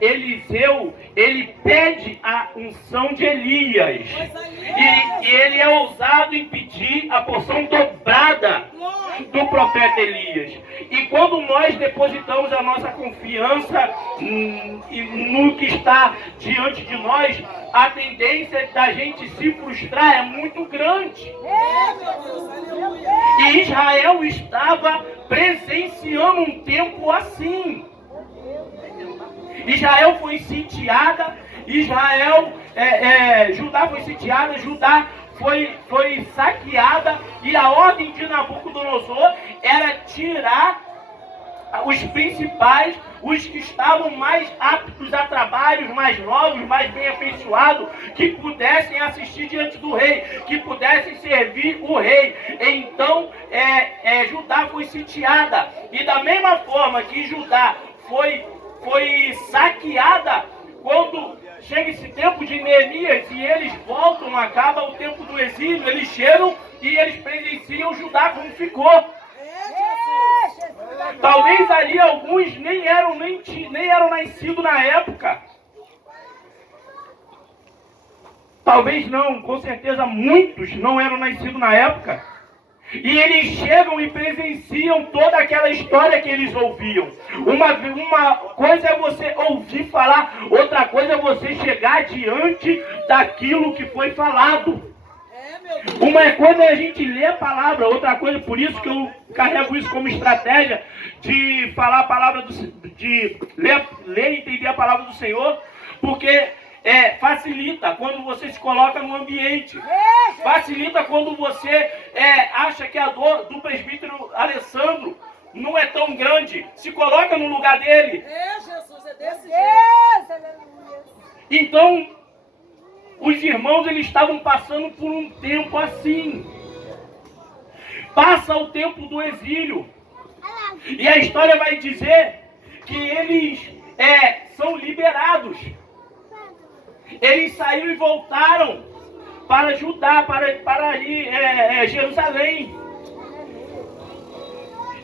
Eliseu, ele pede a unção de Elias. E ele é ousado em pedir a porção dobrada do profeta Elias. E quando nós depositamos a nossa confiança no que está diante de nós, a tendência da gente se frustrar é muito grande. E Israel estava presenciando um tempo assim. Israel foi sitiada, Judá foi sitiada, Judá foi saqueada, e a ordem de Nabucodonosor era tirar os principais, os que estavam mais aptos a trabalhos, mais novos, mais bem afeiçoados, que pudessem assistir diante do rei, que pudessem servir o rei. Então Judá foi sitiada, e da mesma forma que Judá foi saqueada, quando chega esse tempo de Neemias e eles voltam, acaba o tempo do exílio, eles chegam e eles presenciam Judá como ficou. Talvez ali alguns nem eram nascidos na época. Talvez não, com certeza muitos não eram nascidos na época. E eles chegam e presenciam toda aquela história que eles ouviam. Uma coisa é você ouvir falar, outra coisa é você chegar diante daquilo que foi falado. Uma coisa é a gente ler a palavra, outra coisa, por isso que eu carrego isso como estratégia de falar a palavra de ler e entender a palavra do Senhor, porque facilita quando você se coloca no ambiente. Facilita quando você acha que a dor do presbítero Alessandro não é tão grande. Se coloca no lugar dele. Jesus, é desse jeito. Então, os irmãos, eles estavam passando por um tempo assim. Passa o tempo do exílio. E a história vai dizer que eles são liberados. Eles saíram e voltaram para Judá, para ali, Jerusalém.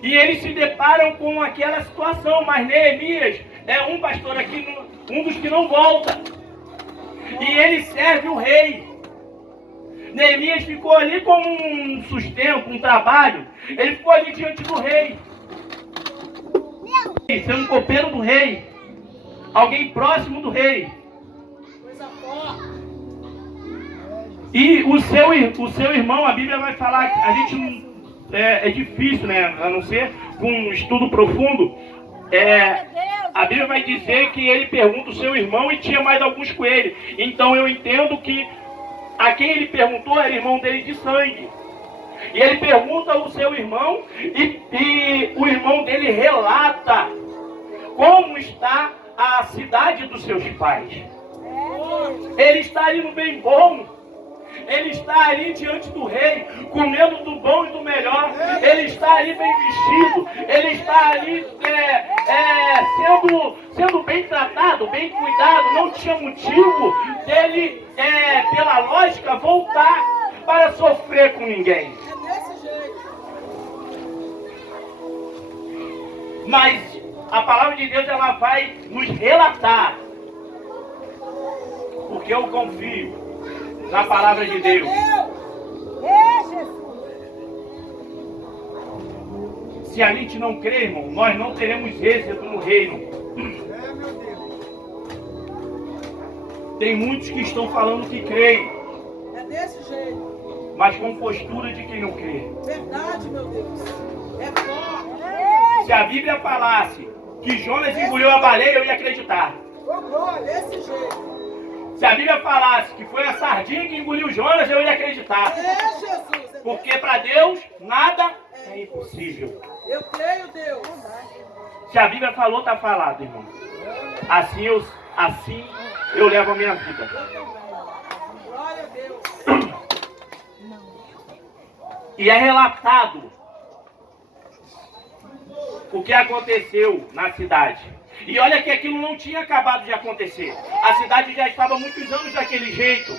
E eles se deparam com aquela situação. Mas Neemias é um pastor aqui, um dos que não volta. E ele serve o rei. Neemias ficou ali como um sustento, um trabalho. Ele ficou ali diante do rei, sendo um copeiro do rei, alguém próximo do rei. E o seu irmão, a Bíblia vai falar, a gente é difícil, né? A não ser com um estudo profundo. A Bíblia vai dizer que ele pergunta o seu irmão e tinha mais alguns com ele. Então eu entendo que a quem ele perguntou era irmão dele de sangue. E ele pergunta ao seu irmão e o irmão dele relata como está a cidade dos seus pais. Ele está ali no bem bom. Ele está ali diante do rei, comendo do bom e do melhor. Ele está ali bem vestido. Ele está ali sendo bem tratado, bem cuidado. Não tinha motivo dele, pela lógica, voltar para sofrer com ninguém. Mas a palavra de Deus, ela vai nos relatar, porque eu confio na palavra de Deus. Se a gente não crer, irmão, nós não teremos êxito no reino. Tem muitos que estão falando que creem. É desse jeito. Mas com postura de quem não crê. Verdade, meu Deus. É forte. Se a Bíblia falasse que Jonas engoliu a baleia, eu ia acreditar. Desse jeito. Se a Bíblia falasse que foi a sardinha que engoliu Jonas, eu ia acreditar. Jesus. Porque para Deus nada é impossível. Eu creio, Deus. Se a Bíblia falou, está falado, irmão. Assim eu levo a minha vida. Glória a Deus. E é relatado o que aconteceu na cidade. E olha que aquilo não tinha acabado de acontecer. A cidade já estava há muitos anos daquele jeito.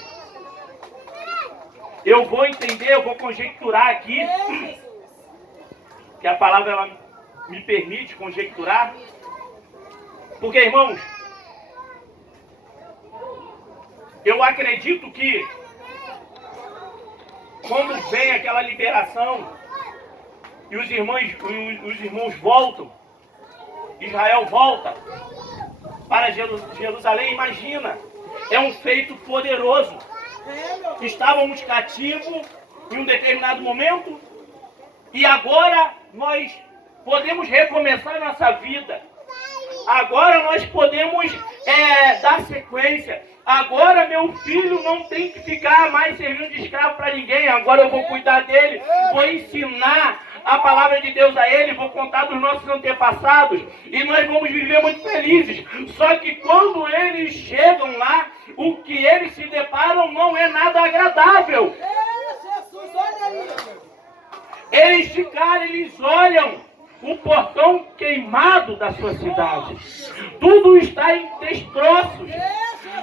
Eu vou entender, eu vou conjecturar aqui, que a palavra ela me permite conjecturar. Porque, irmãos, eu acredito que quando vem aquela liberação e os irmãos voltam, Israel volta para Jerusalém, imagina, é um feito poderoso. Estávamos cativos em um determinado momento e agora nós podemos recomeçar nossa vida. Agora nós podemos dar sequência. Agora meu filho não tem que ficar mais servindo de escravo para ninguém. Agora eu vou cuidar dele, vou ensinar a palavra de Deus a ele, vou contar dos nossos antepassados e nós vamos viver muito felizes. Só que quando eles chegam lá, o que eles se deparam não é nada agradável. Jesus, olha aí. Eles de cara, eles olham o portão queimado da sua cidade. Tudo está em destroços.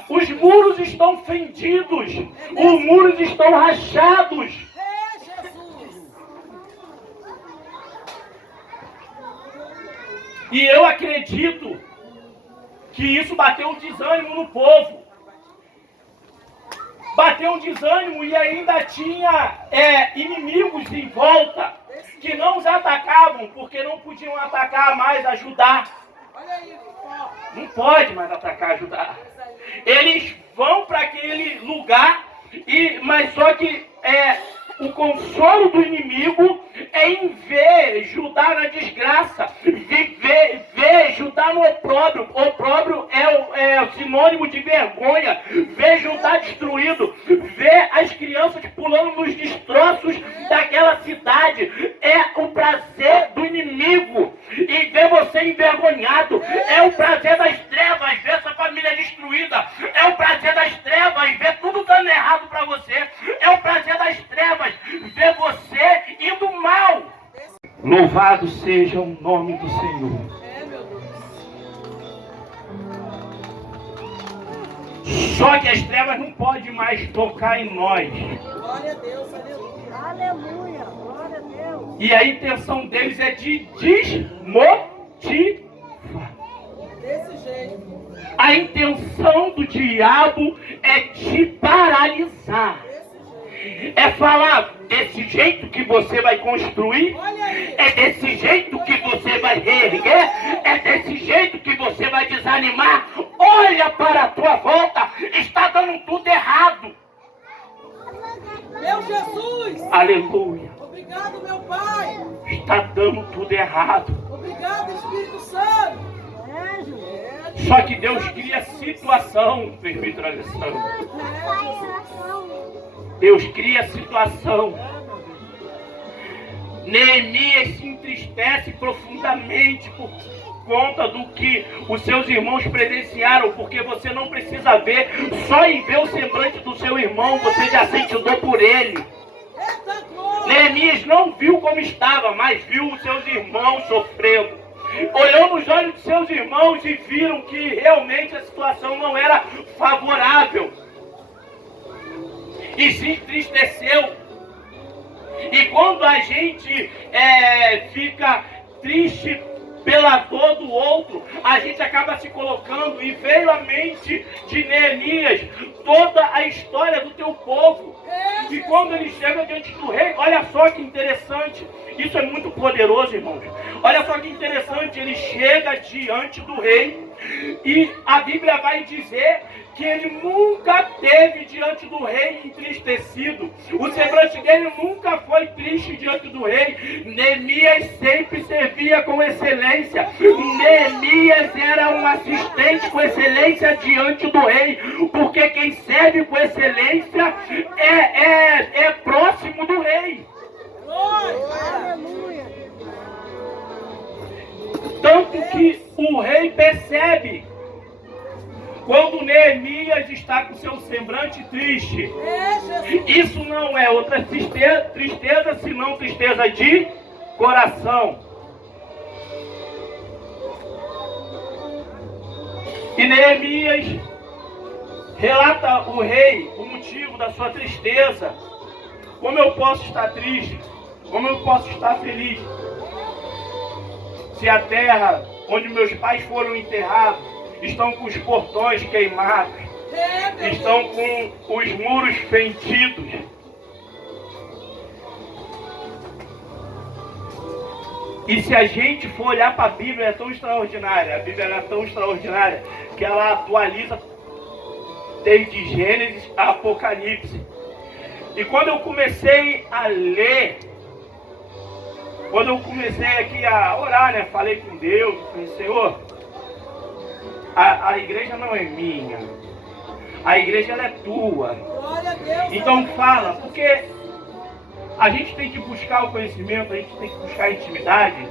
Os muros estão fendidos. Os muros estão rachados. E eu acredito que isso bateu um desânimo no povo. Bateu um desânimo e ainda tinha inimigos em volta que não os atacavam porque não podiam atacar mais, ajudar. Não pode mais atacar, ajudar. Eles vão para aquele lugar, mas só que o consolo do inimigo é em ver Judá na desgraça, ver Judá no opróbrio. Opróbrio é o sinônimo de vergonha. Ver Judá destruído, ver as crianças pulando nos destroços daquela cidade. É o prazer do inimigo. E ver você envergonhado. É o prazer das trevas, ver sua família destruída. É o prazer das trevas, ver tudo dando errado para você. É o prazer das trevas, ver você indo mal. Louvado seja o nome do Senhor. Só que as trevas não podem mais tocar em nós. Glória a Deus, aleluia. Aleluia, glória a Deus. E a intenção deles é de desmotivar. Desse jeito. A intenção do diabo é te paralisar. É falar, desse jeito que você vai construir, é desse jeito que você vai reerguer, é desse jeito que você vai desanimar. Olha para a tua volta, está dando tudo errado. Meu Jesus! Aleluia. Obrigado, meu Pai! Está dando tudo errado. Obrigado, Espírito Santo! Só que Deus cria situação, presbítero Alessandro. Deus cria situação. Neemias se entristece profundamente por conta do que os seus irmãos presenciaram, porque você não precisa ver, só em ver o semblante do seu irmão, você já sente dor por ele. Neemias não viu como estava, mas viu os seus irmãos sofrendo. Olhou nos olhos dos seus irmãos e viram que realmente a situação não era favorável. E se entristeceu. E quando a gente fica triste pela dor do outro, a gente acaba se colocando, e veio à mente de Neemias toda a história do teu povo. E quando ele chega diante do rei, olha só que interessante, isso é muito poderoso, irmãos. Olha só que interessante, ele chega diante do rei e a Bíblia vai dizer que ele nunca teve diante do rei entristecido. O semblante dele nunca foi triste diante do rei. Neemias sempre servia com excelência. Neemias era um assistente com excelência diante do rei. Porque quem serve com excelência é próximo do rei. Aleluia. Tanto que o rei percebe quando Neemias está com seu semblante triste. Isso não é outra tristeza senão tristeza de coração. E Neemias relata ao rei o motivo da sua tristeza. Como eu posso estar triste? Como eu posso estar feliz? Se a terra onde meus pais foram enterrados, estão com os portões queimados, estão com os muros fendidos. E se a gente for olhar para a Bíblia, é tão extraordinária. A Bíblia é tão extraordinária que ela atualiza desde Gênesis a Apocalipse. E quando eu comecei a ler, quando eu comecei aqui a orar, né? Falei com Deus, falei, Senhor, a igreja não é minha. A igreja ela é tua. Então fala, porque a gente tem que buscar o conhecimento, a gente tem que buscar a intimidade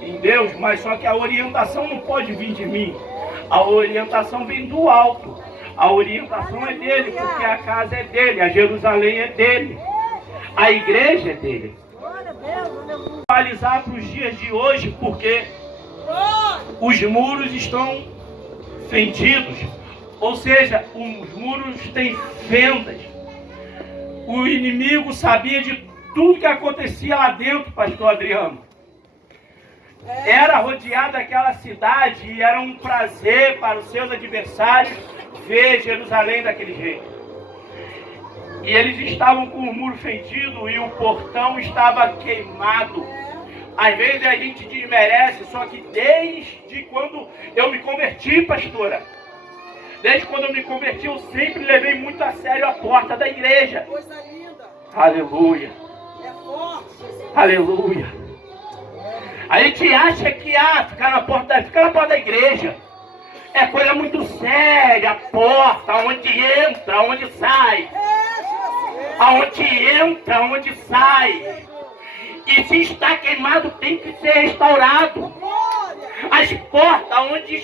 em Deus, mas só que a orientação não pode vir de mim. A orientação vem do alto. A orientação é dele, porque a casa é dele, a Jerusalém é dele, a igreja é dele. Atualizar para os dias de hoje, porque os muros estão fendidos, ou seja, os muros têm fendas. O inimigo sabia de tudo que acontecia lá dentro, pastor Adriano. Era rodeada aquela cidade e era um prazer para os seus adversários ver Jerusalém daquele jeito. E eles estavam com o muro fendido e o portão estava queimado. Às vezes a gente desmerece, só que desde quando eu me converti, pastora, desde quando eu me converti, eu sempre levei muito a sério a porta da igreja. Coisa linda. Aleluia. É forte. Aleluia. A gente acha que ficar na porta da igreja é coisa muito séria, a porta, onde entra, onde sai. Aonde entra, onde sai. E se está queimado, tem que ser restaurado. As portas, onde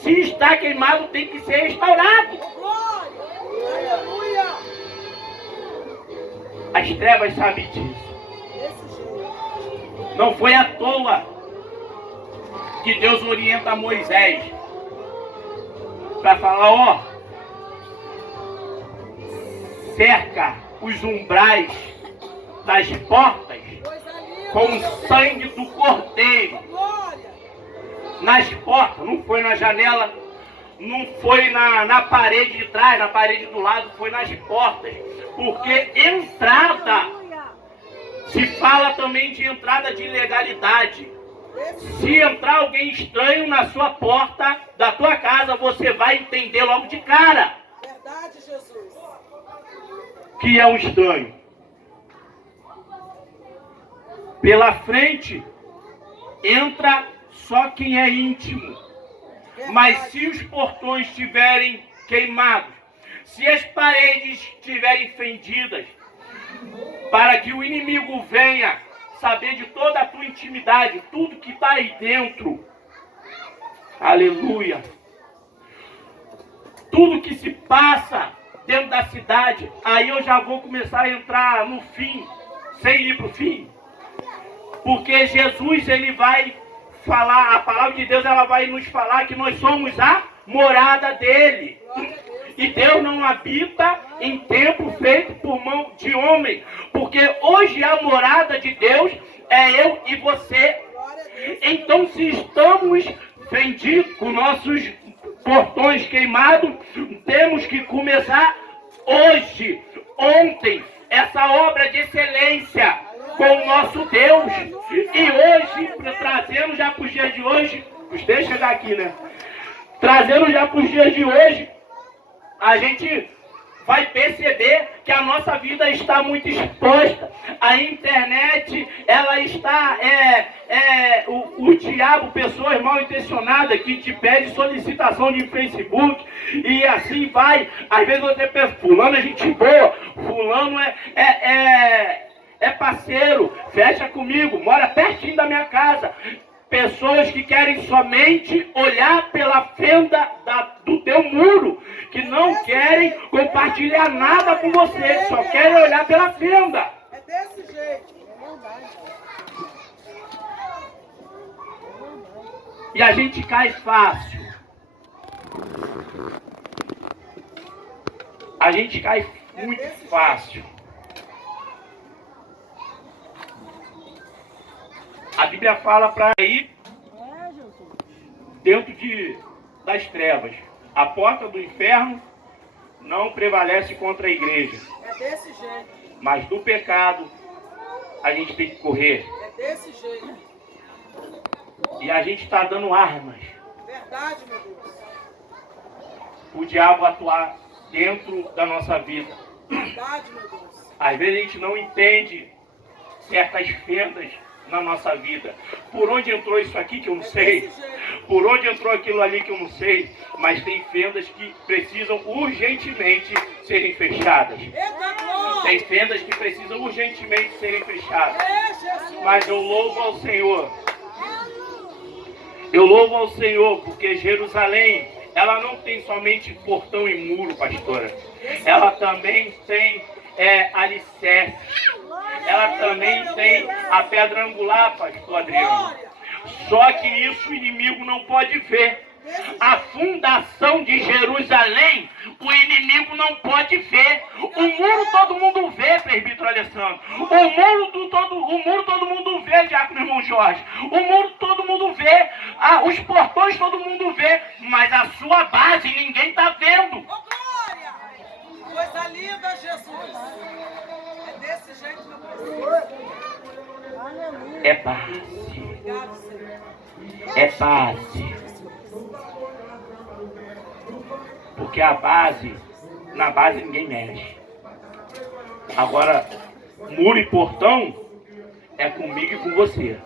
se está queimado, tem que ser restaurado. Aleluia. As trevas sabem disso. Não foi à toa que Deus orienta Moisés para falar, cerca os umbrais das portas com o sangue do cordeiro. Nas portas, não foi na janela, não foi na parede de trás, na parede do lado, foi nas portas. Porque entrada, se fala também de entrada de ilegalidade. Se entrar alguém estranho na sua porta da tua casa, você vai entender logo de cara. Verdade, Jesus. Que é um estranho. Pela frente, entra só quem é íntimo. Mas se os portões estiverem queimados, se as paredes estiverem fendidas, para que o inimigo venha saber de toda a tua intimidade, tudo que está aí dentro, aleluia, tudo que se passa dentro da cidade, aí eu já vou começar a entrar no fim, sem ir para o fim, porque Jesus, ele vai falar, a palavra de Deus, ela vai nos falar que nós somos a morada dele. E Deus não habita em templo feito por mão de homem, porque hoje a morada de Deus é eu e você. Então, se estamos fendidos, com nossos portões queimados, temos que começar hoje, ontem, essa obra de excelência com o nosso Deus. E hoje, trazendo já para os dias de hoje, deixa eu chegar aqui, né? Trazendo já para os dias de hoje, a gente vai perceber que a nossa vida está muito exposta. A internet, ela está, o diabo, pessoas mal intencionadas que te pedem solicitação de Facebook e assim vai. Às vezes você pensa, fulano é gente boa, fulano é parceiro, fecha comigo, mora pertinho da minha casa. Pessoas que querem somente olhar pela fenda do teu muro, que não querem compartilhar nada com você, só querem olhar pela fenda. É desse jeito. E a gente cai fácil. A gente cai muito fácil. A Bíblia fala para ir dentro das trevas. A porta do inferno não prevalece contra a igreja. É desse jeito. Mas do pecado, a gente tem que correr. É desse jeito. E a gente está dando armas Verdade, meu Deus. o diabo atuar dentro da nossa vida. Verdade, meu Deus. Às vezes a gente não entende certas fendas na nossa vida. Por onde entrou isso aqui que eu não sei, por onde entrou aquilo ali que eu não sei, mas tem fendas que precisam urgentemente serem fechadas. Eita glória. Tem fendas que precisam urgentemente serem fechadas. É, Jesus. Mas eu louvo ao Senhor. Eu louvo ao Senhor, porque Jerusalém, ela não tem somente portão e muro, pastora. Ela também tem alicerce. Ela também tem a pedra angular, pastor Adriano. Só que isso o inimigo não pode ver. A fundação de Jerusalém, o inimigo não pode ver. O muro todo mundo vê, presbítero Alessandro. O muro todo mundo vê, diácono irmão Jorge. O muro todo mundo vê. Os portões todo mundo vê. Mas a sua base ninguém está vendo. Ô, glória. Coisa linda, Jesus. É desse jeito, meu Deus. É base. Obrigado, Senhor. É base. Porque a base, na base ninguém mexe. Agora, muro e portão é comigo e com você.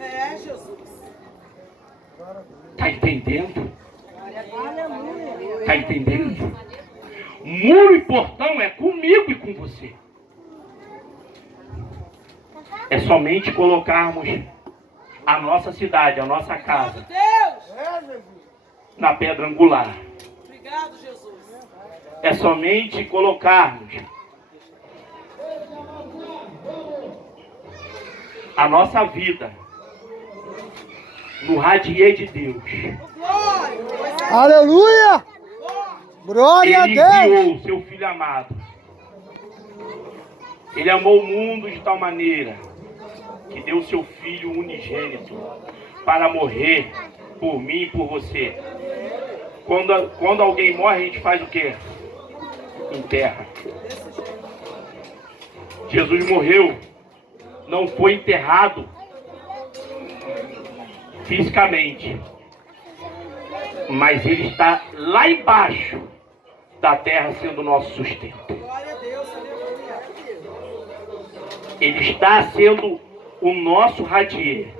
É, Jesus. Tá entendendo? Aleluia. Tá entendendo? Muro e portão é comigo e com você. É somente colocarmos a nossa cidade, a nossa casa, Deus. na pedra angular. Obrigado, Jesus. É somente colocarmos a nossa vida no radier de Deus. Glória. Coisa Aleluia! forte. Glória a Ele Deus! enviou o seu Filho amado. Ele amou o mundo de tal maneira que deu o seu Filho unigênito para morrer por mim e por você. Quando alguém morre, a gente faz o quê? Enterra. Jesus morreu, não foi enterrado fisicamente, mas ele está lá embaixo da terra sendo o nosso sustento. Glória a Deus. Aleluia. Ele está sendo o nosso radier.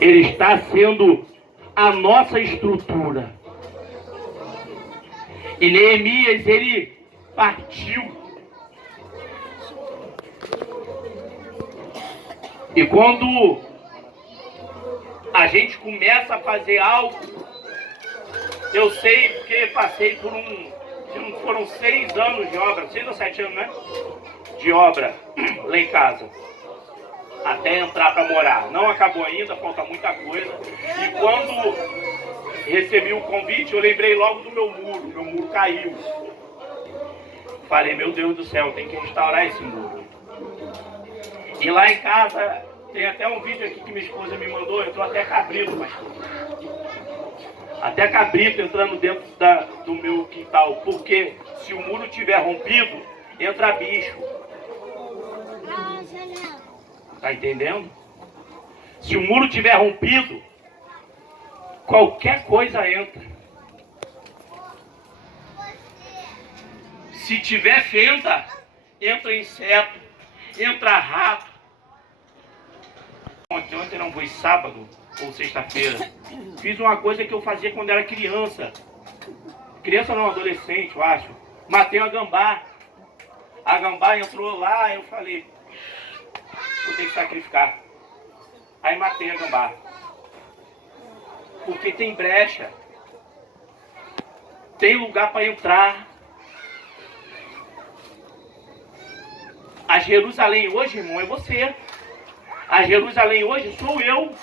Ele está sendo a nossa estrutura. E Neemias, ele partiu. E quando a gente começa a fazer algo, eu sei porque passei por foram 6 anos de obra, 6 ou 7 anos, né? De obra lá em casa. Até entrar para morar. Não acabou ainda, falta muita coisa. E quando recebi o convite, eu lembrei logo do meu muro caiu. Falei, meu Deus do céu, tem que restaurar esse muro. E lá em casa, tem até um vídeo aqui que minha esposa me mandou, entrou até cabrito, pastor. Até cabrito entrando dentro do meu quintal. Porque se o muro tiver rompido, entra bicho. Tá entendendo? Se o muro tiver rompido, qualquer coisa entra. Se tiver fenda, entra inseto, entra rato. Ontem não foi sábado ou sexta-feira. Fiz uma coisa que eu fazia quando era criança. Criança não, adolescente, eu acho. Matei uma gambá. A gambá entrou lá, eu falei, vou ter que sacrificar. Aí matei a gambá. Porque tem brecha. Tem lugar para entrar. A Jerusalém hoje, irmão, é você. A Jerusalém hoje sou eu.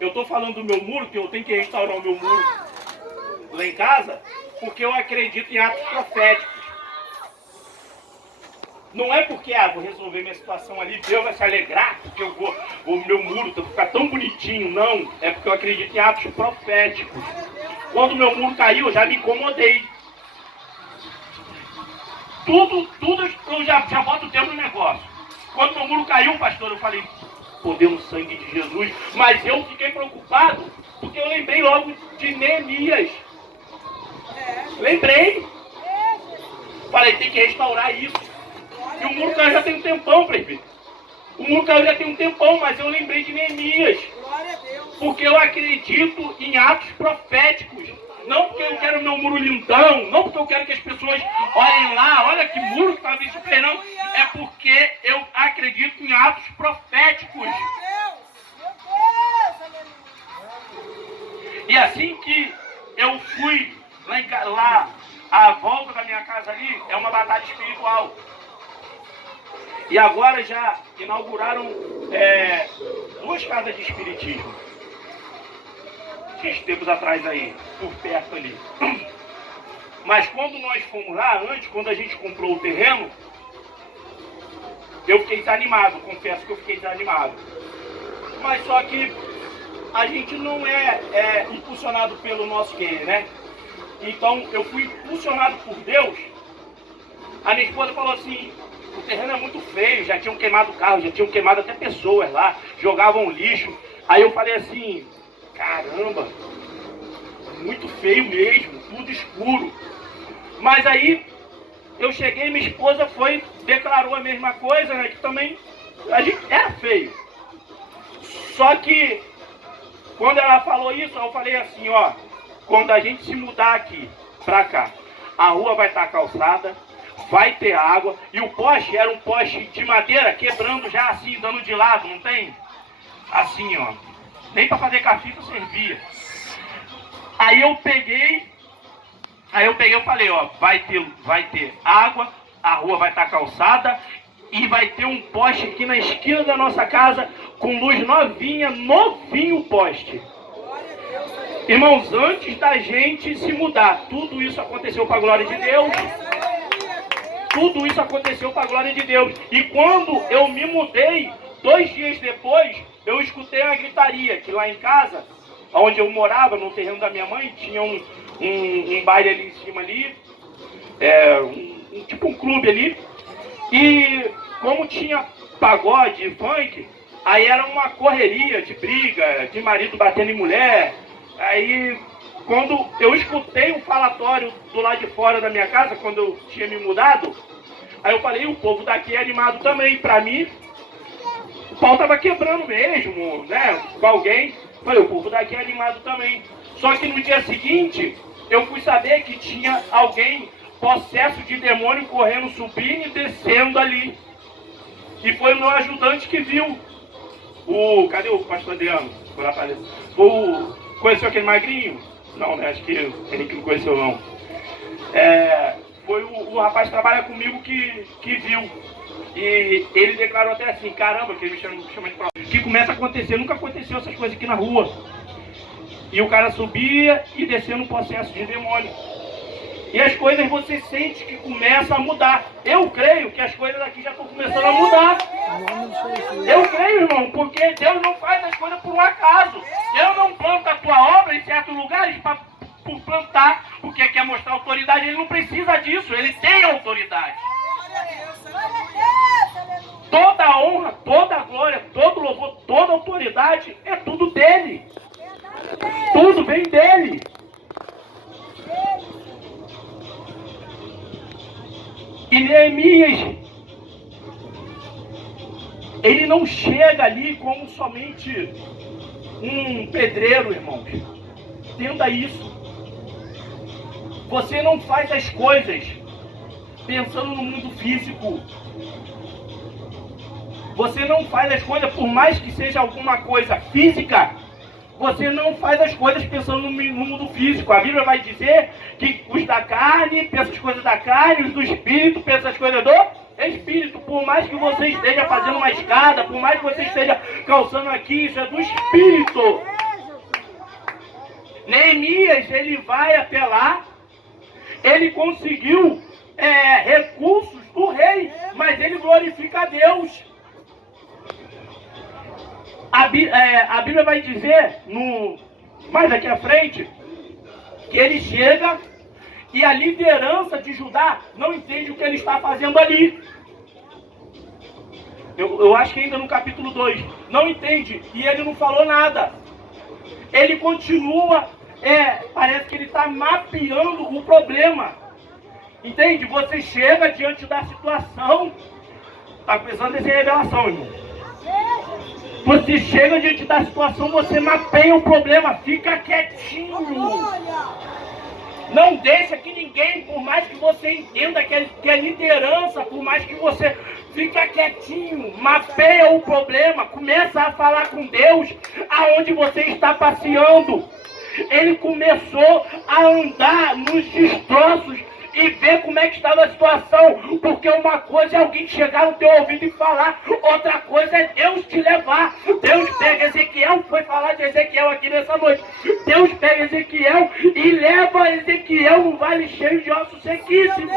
Eu estou falando do meu muro, que eu tenho que restaurar o meu muro lá em casa, porque eu acredito em atos proféticos. Não é porque, vou resolver minha situação ali, Deus vai se alegrar, porque o meu muro vai ficar tão bonitinho. Não, é porque eu acredito em atos proféticos. Quando o meu muro caiu, eu já me incomodei. Tudo eu já boto o dedo no negócio. Quando meu muro caiu, pastor, eu falei, poder no sangue de Jesus. Mas eu fiquei preocupado, porque eu lembrei logo de Neemias. Lembrei. Falei, tem que restaurar isso. E o muro caiu já tem um tempão, prefeito. O muro caiu já tem um tempão, mas eu lembrei de Neemias. Porque eu acredito em atos proféticos. Não porque eu quero meu muro lindão, não porque eu quero que as pessoas olhem lá, olha que muro que está visto, não. É porque eu acredito em atos proféticos. E assim que eu fui lá, a volta da minha casa ali é uma batalha espiritual. E agora já inauguraram 2 casas de espiritismo. Esses tempos atrás aí, por perto ali. Mas quando nós fomos lá, antes, quando a gente comprou o terreno, eu fiquei desanimado, confesso que eu fiquei desanimado. Mas só que a gente não é impulsionado pelo nosso querer, né? Então eu fui impulsionado por Deus. A minha esposa falou assim, o terreno é muito feio, já tinham queimado carro, já tinham queimado até pessoas lá, jogavam lixo. Aí eu falei assim, caramba, muito feio mesmo, tudo escuro. Mas aí eu cheguei, minha esposa declarou a mesma coisa, né? Que também a gente era feio. Só que quando ela falou isso, eu falei assim, ó, quando a gente se mudar aqui pra cá, a rua vai estar calçada, vai ter água, e o poste era um poste de madeira quebrando já assim, dando de lado, não tem? Assim, ó. Nem para fazer cafita servia. Aí eu peguei, eu falei, ó, vai ter água, a rua vai estar calçada e vai ter um poste aqui na esquina da nossa casa com luz novinha, novinho o poste. Irmãos, antes da gente se mudar, tudo isso aconteceu para a glória de Deus. Tudo isso aconteceu para a glória de Deus. E quando eu me mudei, 2 dias depois, eu escutei uma gritaria, que lá em casa, onde eu morava, no terreno da minha mãe, tinha um baile ali em cima ali, tipo um clube ali, e como tinha pagode, funk, aí era uma correria de briga, de marido batendo em mulher. Aí, quando eu escutei um falatório do lado de fora da minha casa, quando eu tinha me mudado, aí eu falei, o povo daqui é animado também. Pra mim, o pau tava quebrando mesmo, né, com alguém. Falei, o povo daqui é animado também. Só que no dia seguinte, eu fui saber que tinha alguém possesso de demônio correndo, subindo e descendo ali. E foi o meu ajudante que viu. Cadê o pastor Adriano? Conheceu aquele magrinho? Não, né? Acho que ele que não conheceu, não. Foi o rapaz que trabalha comigo que viu. E ele declarou até assim, caramba, que ele me chama de prova. Que começa a acontecer, nunca aconteceu essas coisas aqui na rua. E o cara subia e descia no processo de demônio. E as coisas você sente que começa a mudar. Eu creio que as coisas aqui já estão começando a mudar. Eu creio, irmão, porque Deus não faz as coisas por um acaso. Deus não planta a tua obra em certos lugares por plantar, porque quer mostrar autoridade. Ele não precisa disso, ele tem autoridade. Toda a honra, toda a glória, todo louvor, toda a autoridade é tudo dele. Tudo vem dele. E Neemias, ele não chega ali como somente um pedreiro, irmãos. Entenda isso. Você não faz as coisas pensando no mundo físico. Você não faz as coisas, por mais que seja alguma coisa física, você não faz as coisas pensando no mundo físico. A Bíblia vai dizer que os da carne pensam as coisas da carne, os do espírito pensam as coisas do espírito. Por mais que você esteja fazendo uma escada, por mais que você esteja calçando aqui, isso é do espírito. Neemias, ele vai até lá, ele conseguiu recursos o rei, mas ele glorifica a Deus. A Bíblia vai dizer, mais aqui à frente, que ele chega e a liderança de Judá não entende o que ele está fazendo ali. Eu acho que ainda no capítulo 2, não entende, e ele não falou nada. Ele continua, parece que ele está mapeando o problema. Entende? Você chega diante da situação, está precisando dessa revelação, irmão. Você chega diante da situação, você mapeia o problema, fica quietinho. Não deixa que ninguém, por mais que você entenda que é liderança, por mais que você fica quietinho, mapeia o problema, começa a falar com Deus aonde você está passeando. Ele começou a andar nos destroços e ver como é que estava a situação, porque uma coisa é alguém chegar no teu ouvido e falar, outra coisa é Deus te levar. Deus pega Ezequiel, foi falar de Ezequiel aqui nessa noite, Deus pega Ezequiel e leva Ezequiel num vale cheio de ossos sequíssimos.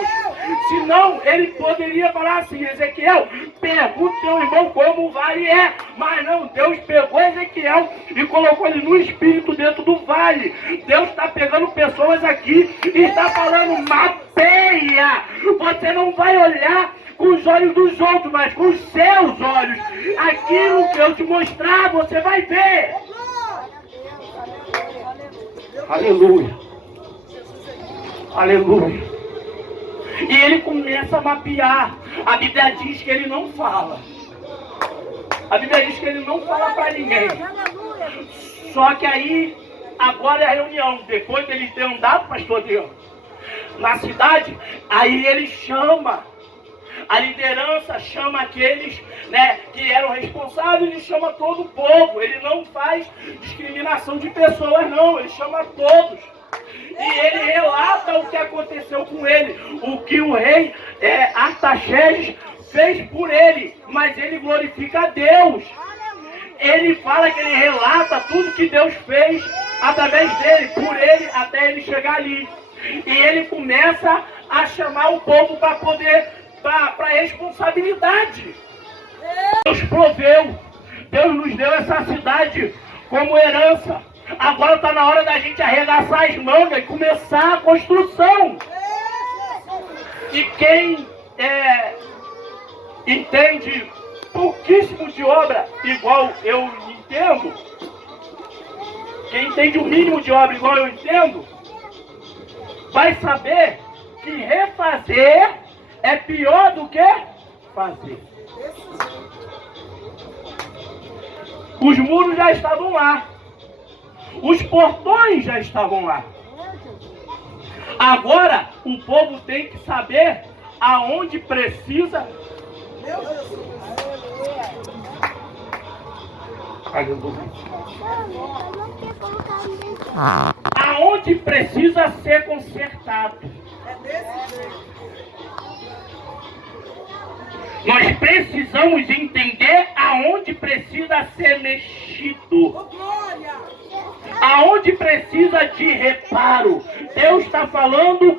Senão ele poderia falar assim, Ezequiel, pergunta ao teu irmão como o vale é, mas não, Deus pegou Ezequiel e colocou ele no espírito dentro do vale. Deus está pegando pessoas aqui e está falando, mapeia. Você não vai olhar com os olhos dos outros, mas com os seus olhos. Aquilo que eu te mostrar, você vai ver. Aleluia. Aleluia. E ele começa a mapear. A Bíblia diz que ele não fala. A Bíblia diz que ele não fala para ninguém. Só que aí, agora é a reunião. Depois que eles tenham andado, pastor Deus, na cidade, aí ele chama, a liderança chama aqueles, que eram responsáveis e chama todo o povo. Ele não faz discriminação de pessoas, não, ele chama todos. E ele relata o que aconteceu com ele, o que o rei Artaxerxes fez por ele, mas ele glorifica a Deus. Ele fala que ele relata tudo que Deus fez através dele, por ele, até ele chegar ali. E ele começa a chamar o povo para poder, para responsabilidade. Deus proveu, Deus nos deu essa cidade como herança. Agora está na hora da gente arregaçar as mangas e começar a construção. E quem entende pouquíssimo de obra, igual eu entendo, quem entende o mínimo de obra igual eu entendo, vai saber que refazer é pior do que fazer. Os muros já estavam lá. Os portões já estavam lá. Agora, o povo tem que saber aonde precisa. Aonde precisa ser consertado. Nós precisamos entender aonde precisa ser mexido. Aonde precisa de reparo. Deus está falando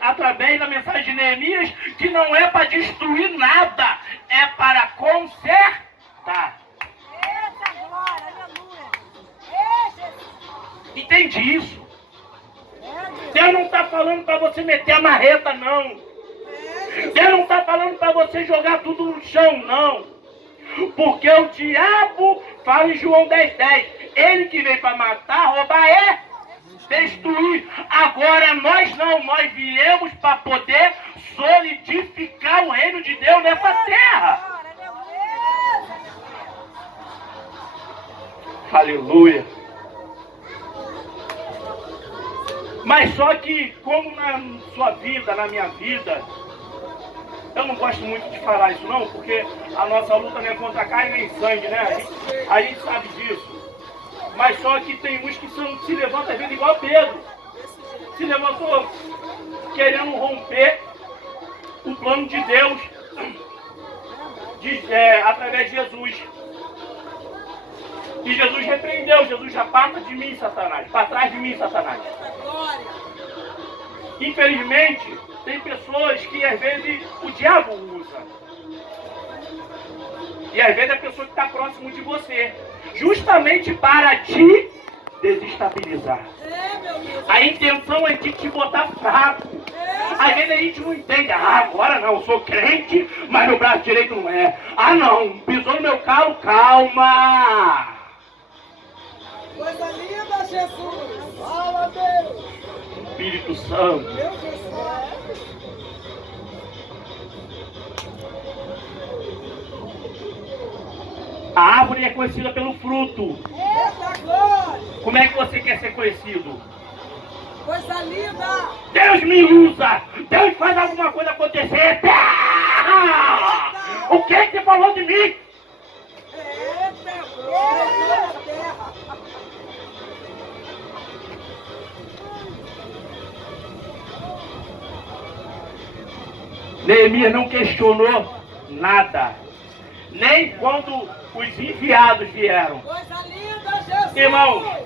através da mensagem de Neemias que não é para destruir nada, é para consertar. Entende isso? Deus não está falando para você meter a marreta, não. Deus não está falando para você jogar tudo no chão, não. Porque o diabo, fala em João 10:10, ele que veio para matar, roubar é destruir. Agora nós não, nós viemos para poder solidificar o reino de Deus nessa terra. Aleluia. Mas só que, como na sua vida, na minha vida, eu não gosto muito de falar isso não, porque a nossa luta não é contra carne nem sangue, né? A gente sabe disso. Mas só que tem uns que se levantam às vezes igual Pedro. Se levantou querendo romper o plano de Deus através de Jesus. E Jesus repreendeu, Jesus já, parta de mim, Satanás, para trás de mim, Satanás. Infelizmente, tem pessoas que às vezes o diabo usa. E às vezes a pessoa que está próximo de você, justamente para te desestabilizar. A intenção é de te botar fraco. Às vezes a gente não entende. Agora não, eu sou crente, mas meu braço direito não é. Não, pisou no meu calo, calma. Coisa linda, Jesus. Fala, Deus. Espírito Santo. Meu Jesus. A árvore é conhecida pelo fruto. Eita glória. Como é que você quer ser conhecido? Coisa linda. Deus me usa! Deus faz alguma coisa acontecer! O que você falou de mim? Eita glória. Terra. Neemias não questionou nada. Nem quando os enviados vieram. Coisa linda, Jesus. Irmão,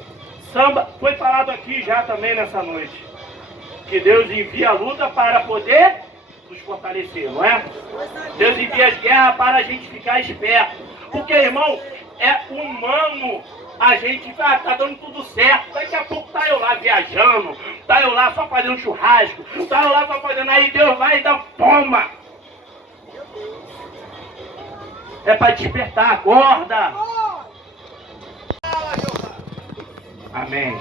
samba, foi falado aqui já também nessa noite. Que Deus envia a luta para poder nos fortalecer, não é? Deus envia as guerras para a gente ficar esperto. Porque, irmão, é humano a gente tá dando tudo certo. Daqui a pouco tá eu lá viajando, tá eu lá só fazendo churrasco, tá eu lá só fazendo. Aí Deus vai e dá toma. É para despertar, acorda. Amém.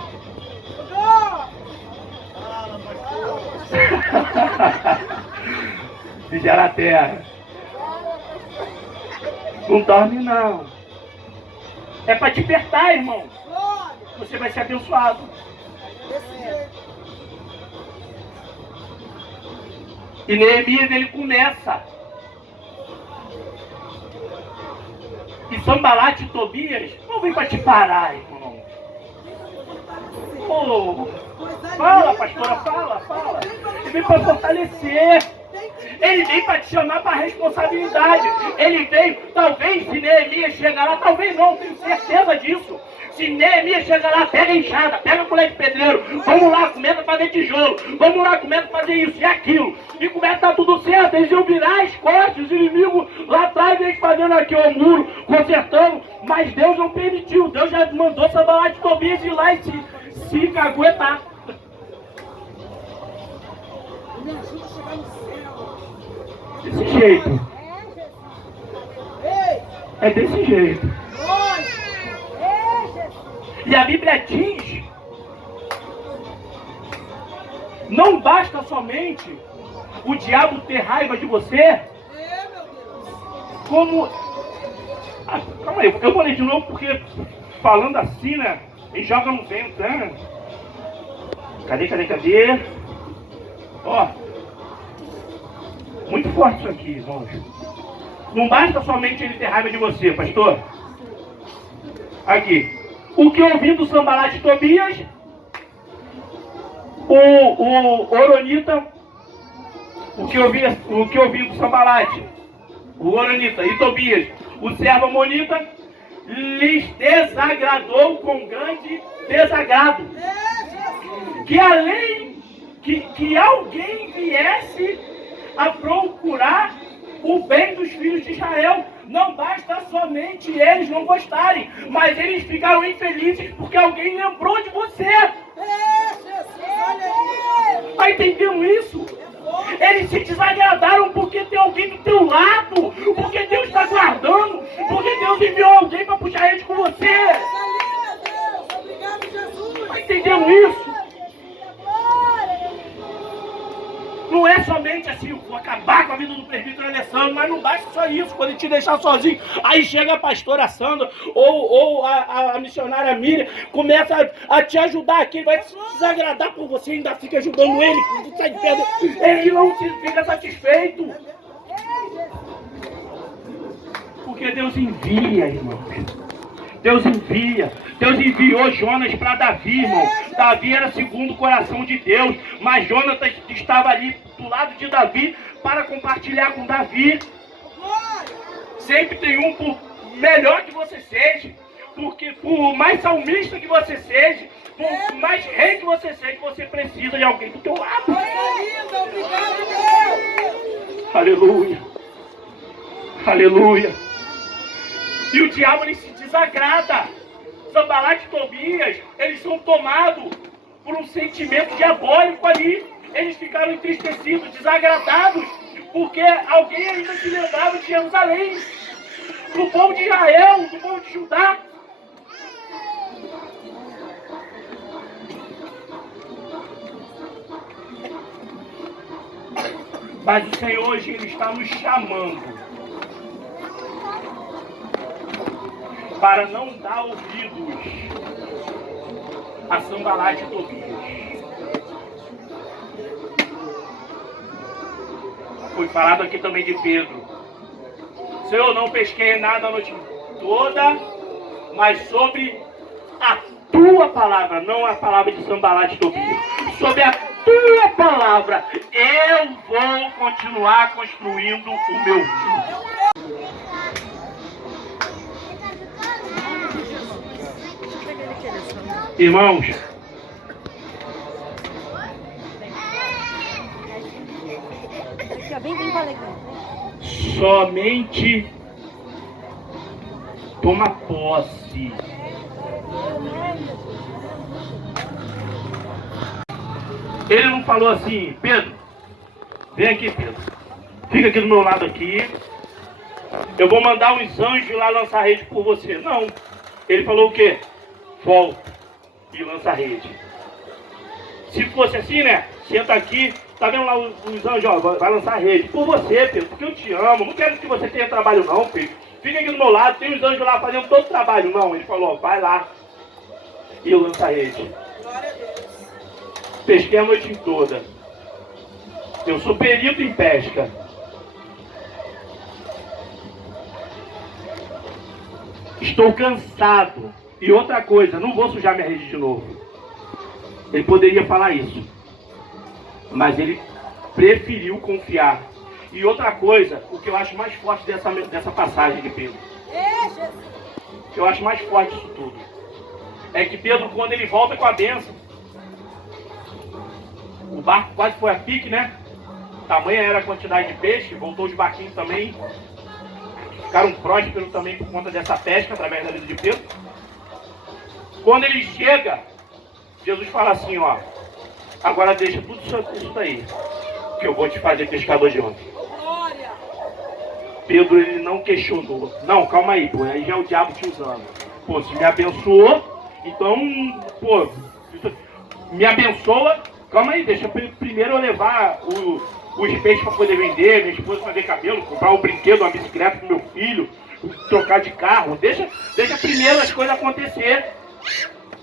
Vigiar a terra. Não dorme não. É para despertar, irmão. Você vai ser abençoado. E Neemias ele começa. E Sambalate e Tobias não vem para te parar, irmão. Oh, fala, pastora, fala. Ele vem para fortalecer. Ele vem para te chamar para a responsabilidade. Ele veio, talvez se Neemias chegar lá, talvez não, tenho certeza disso. Se Neemias chegar lá, pega a enxada, pega a colher de pedreiro, vamos lá, começa a fazer tijolo, vamos lá, começa a fazer isso e aquilo, e começa a dar tudo certo, eles iam virar as costas, os inimigos lá atrás, eles fazendo aqui o muro, consertando, mas Deus não permitiu, Deus já mandou Sambalate e Tobias ir lá e se caguetar. Me ajuda a chegar no céu. Desse jeito. Ei, É desse jeito. glória. E a Bíblia diz, não basta somente o diabo ter raiva de você, É, meu Deus. como... calma aí, eu vou ler de novo porque falando assim, né, e joga no vento, né? Cadê? Ó, muito forte isso aqui, irmãos. Não basta somente ele ter raiva de você, pastor. Aqui. O que ouvindo Sambalate e Tobias, o Oronita, o que ouvindo Sambalate, o Oronita e Tobias, o servo Amonita, lhes desagradou com grande desagrado. Que além que alguém viesse a procurar o bem dos filhos de Israel. Não basta somente eles não gostarem, mas eles ficaram infelizes porque alguém lembrou de você. Está entendendo isso? Eles se desagradaram porque tem alguém do teu lado, porque Deus está guardando, porque Deus enviou alguém para puxar rede com você. Está entendendo isso? Não é somente assim, vou acabar com a vida do presbítero Alessandro, mas não basta só isso, quando ele te deixar sozinho. Aí chega a pastora Sandra ou a missionária Miriam, começa a te ajudar aqui, ele vai se desagradar por você, ainda fica ajudando ele, sai de perto. Ele não fica satisfeito. Porque Deus envia, irmão. Deus enviou Jonas para Davi, irmão. Davi era segundo o coração de Deus, mas Jonas estava ali do lado de Davi para compartilhar com Davi. Sempre tem por melhor que você seja, porque por mais salmista que você seja, Por mais rei que você seja, você precisa de alguém do teu lado. Coisa linda, obrigado, Deus. Aleluia. Aleluia. E o diabo, ele se desagrada. Sanbalat e Tobias, eles são tomados por um sentimento diabólico ali. Eles ficaram entristecidos, desagradados, porque alguém ainda se lembrava de Jerusalém, do povo de Israel, do povo de Judá. Mas o Senhor hoje, Ele está nos chamando para não dar ouvidos a Sanbalat e Tobias. Foi falado aqui também de Pedro. Senhor, não pesquei nada a noite toda, mas sobre a tua palavra, não a palavra de Sanbalat e Tobias. Sobre a tua palavra, eu vou continuar construindo o meu filho. Irmãos, somente toma posse. Ele não falou assim, Pedro, vem aqui, Pedro, fica aqui do meu lado aqui, eu vou mandar uns anjos lá lançar rede por você. Não, ele falou o quê? Volta e lança rede. Se fosse assim, né, senta aqui, tá vendo lá os anjos, ó, vai lançar rede por você, Pedro, porque eu te amo, não quero que você tenha trabalho não, filho, fica aqui do meu lado, tem os anjos lá fazendo todo o trabalho. Não, ele falou, ó, vai lá e eu lanço a rede. Glória a Deus. Pesquei a noite toda. Eu sou perito em pesca. Estou cansado. E outra coisa, não vou sujar minha rede de novo. Ele poderia falar isso, mas ele preferiu confiar. E outra coisa, o que eu acho mais forte dessa passagem de Pedro, o que eu acho mais forte disso tudo, é que Pedro, quando ele volta com a bênção, o barco quase foi a pique, né? Tamanha era a quantidade de peixe, voltou de barquinho também. Ficaram prósperos também por conta dessa pesca, através da vida de Pedro. Quando ele chega, Jesus fala assim, ó, agora deixa tudo isso daí, que eu vou te fazer pescador de homens. Glória. Pedro, ele não questionou. Não, calma aí, pô, aí já é o diabo te usando. Pô, se me abençoou, então, pô, me abençoa, calma aí, deixa primeiro eu levar os peixes para poder vender, minha esposa fazer cabelo, comprar um brinquedo, uma bicicleta pro meu filho, trocar de carro. Deixa primeiro as coisas acontecer.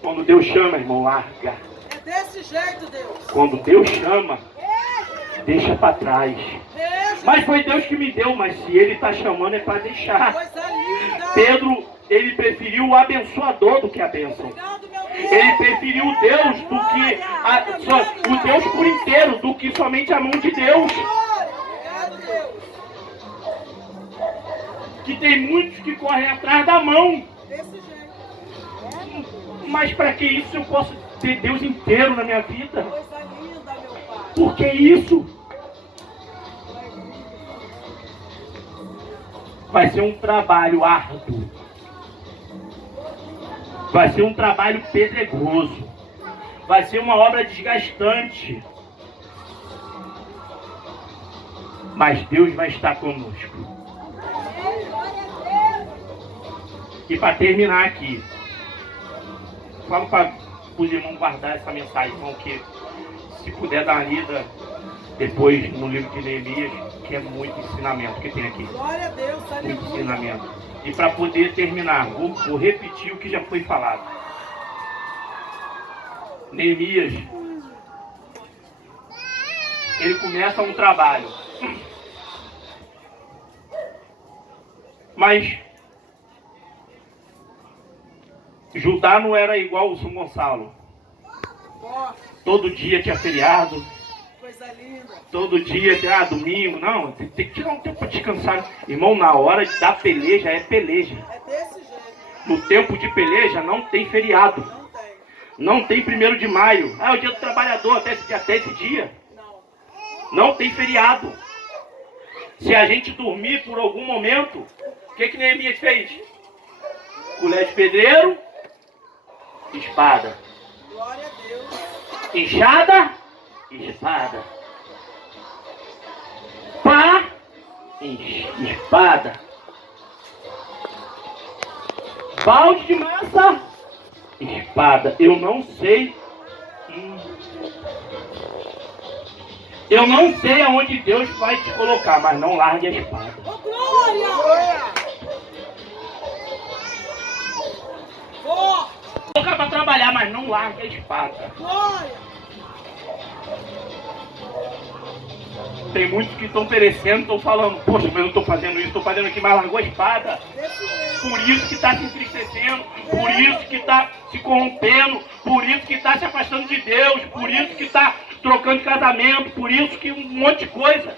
Quando Deus chama, irmão, larga. É desse jeito, Deus. Quando Deus chama, deixa para trás. Beijo. Mas foi Deus que me deu, mas se Ele está chamando é para deixar. Coisa linda. Pedro, ele preferiu o abençoador do que a bênção. Obrigado, meu Deus. Ele preferiu o Deus do que o Deus por inteiro, do que somente a mão de Deus. Glória. Obrigado, Deus. Que tem muitos que correm atrás da mão. Desse jeito. Mas para que isso eu posso ter Deus inteiro na minha vida? Coisa linda, meu Pai. Por que isso? Vai ser um trabalho árduo. Vai ser um trabalho pedregoso. Vai ser uma obra desgastante. Mas Deus vai estar conosco. E para terminar aqui, falo para os irmãos guardar essa mensagem, que se puder dar uma lida depois no livro de Neemias, que é muito ensinamento que tem aqui. Glória a Deus. Muito Aleluia. ensinamento. E para poder terminar, vou repetir o que já foi falado. Neemias, ele começa um trabalho. Mas Judá não era igual o São Gonçalo. Todo dia tinha feriado. Coisa linda. Todo dia, domingo. Não, tem que tirar um tempo para descansar. Irmão, na hora da peleja é peleja. É desse jeito. No tempo de peleja não tem feriado. Não tem. Não tem 1º de maio. Ah, é o dia do trabalhador até esse dia. Não tem feriado. Se a gente dormir por algum momento, o que Neemias fez? Colher de pedreiro, espada. Glória a Deus. Enxada, espada. Pá, espada. Balde de massa, espada. Eu não sei. Eu não sei aonde Deus vai te colocar, mas não largue a espada. Ô, glória! Forte! Colocar para trabalhar, mas não largue a espada. Glória! Tem muitos que estão perecendo, estão falando, poxa, mas eu estou fazendo isso, estou fazendo aquilo, mas largou a espada. Por isso que está se entristecendo, por isso que está se corrompendo, por isso que está se afastando de Deus, por isso que está trocando de casamento, por isso que um monte de coisa.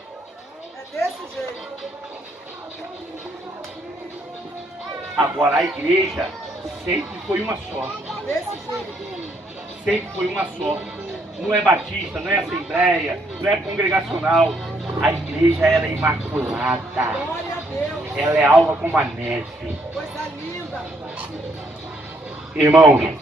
É desse jeito. Agora a igreja sempre foi uma só. Desse jeito. Sempre foi uma só. Não é batista, não é assembleia, não é congregacional. A igreja ela é imaculada. Glória a Deus. Ela é alva como a neve. Coisa linda. Irmãos,